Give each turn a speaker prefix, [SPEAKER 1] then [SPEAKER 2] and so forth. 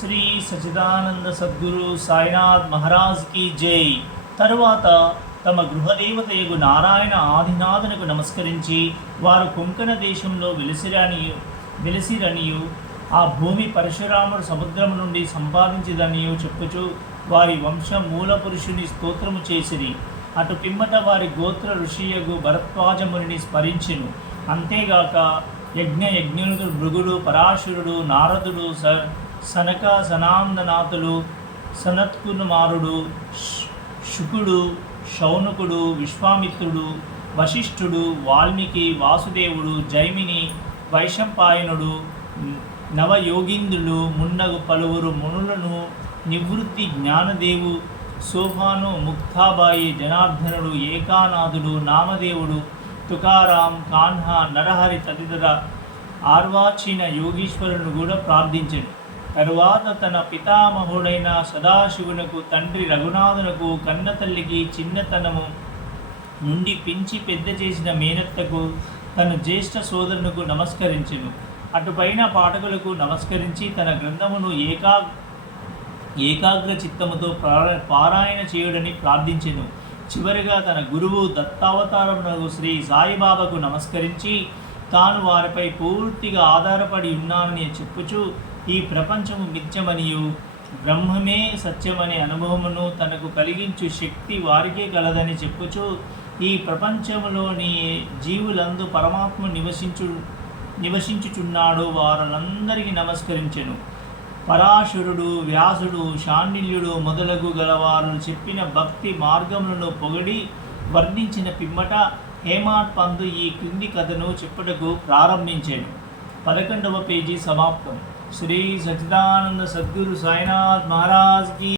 [SPEAKER 1] శ్రీ సచిదానంద సద్గురు సాయినాథ్ మహారాజ్కి జై. తరువాత తమ గృహదేవతయగు నారాయణ ఆదినాథునకు నమస్కరించి వారు కొంకణ దేశంలో వెలిసిరనియు వెలిసిరనియు ఆ భూమి పరశురాముడు సముద్రం నుండి సంపాదించిదనియు చెప్పుచు వారి వంశ మూల పురుషుని స్తోత్రము చేసిరి. అటు పిమ్మట వారి గోత్ర ఋషియగు భరద్వాజముని స్మరించెను. అంతేగాక యజ్ఞ యజ్ఞుడు భృగుడు పరాశురుడు నారదుడు స సనక సనాందనాథులు సనత్కుమారుడు శుకుడు శౌనకుడు విశ్వామిత్రుడు వశిష్ఠుడు వాల్మీకి వాసుదేవుడు జైమిని వైశంపాయనుడు నవయోగీంద్రులు మున్నగు పలువురు మునులను నివృత్తి జ్ఞానదేవు సోఫాను ముక్తాబాయి జనార్దనుడు ఏకానాథుడు నామదేవుడు తుకారాం కాన్హా నరహరి తదితర ఆర్వాచీన యోగీశ్వరులను కూడా ప్రార్థించాడు తరువాత తన పితామహుడైన సదాశివునకు తండ్రి రఘునాథునకు కన్నతల్లికి చిన్నతనము నుండి పెంచి పెద్ద చేసిన మేనత్తకు తన జ్యేష్ఠ సోదరునకు నమస్కరించెను. అటుపైన పాఠకులకు నమస్కరించి తన గ్రంథమును ఏకా ఏకాగ్ర చిత్తముతో పారా- పారాయణ చేయుడని ప్రార్థించెను. చివరిగా తన గురువు దత్తావతారమునకు శ్రీ సాయిబాబాకు నమస్కరించి తాను వారిపై పూర్తిగా ఆధారపడి ఉన్నానని చెప్పుచు ఈ ప్రపంచము మిథ్యమనియు. బ్రహ్మమే సత్యమనే అనుభవమును తనకు కలిగించు శక్తి వారికే కలదని చెప్పుచు ఈ ప్రపంచంలోని జీవులందు పరమాత్మ నివసించు నివసించుచున్నాడు వారందరికీ నమస్కరించెను. పరాశరుడు వ్యాసుడు శాండిల్యుడు మొదలగు గలవారు చెప్పిన భక్తి మార్గములను పొగిడి వర్ణించిన పిమ్మట హేమాడ్ పందు ఈ క్రింది కథను చెప్పుటకు ప్రారంభించాడు పదకొండవ పేజీ సమాప్తం. శ్రీ సచిదానంద సద్గురు సాయినాథ్ మహారాజ్కి